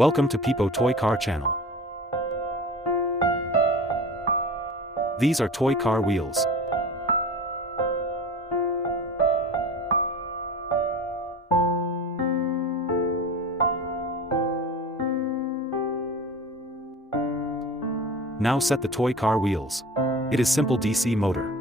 Welcome to PIPO Toy Car Channel. These are toy car wheels. Now set the toy car wheels. It is simple DC motor.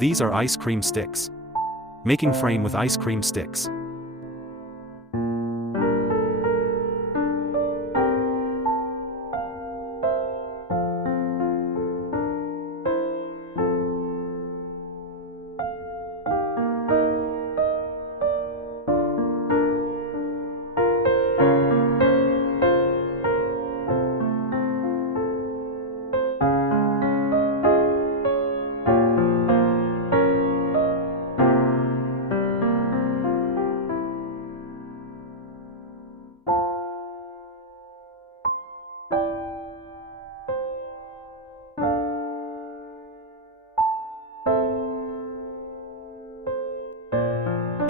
These are ice cream sticks. Making frame with ice cream sticks.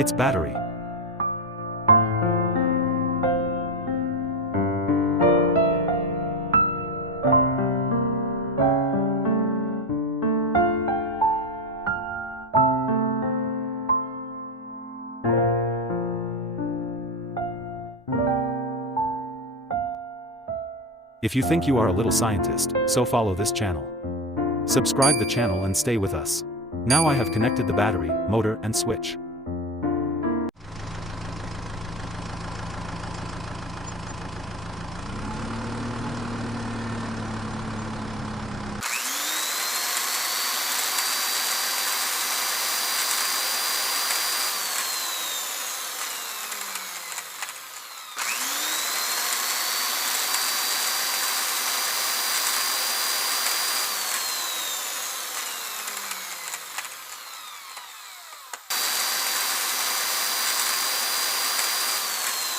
Its battery. If you think you are a little scientist, so follow this channel. Subscribe the channel and stay with us. Now I have connected the battery, motor and switch.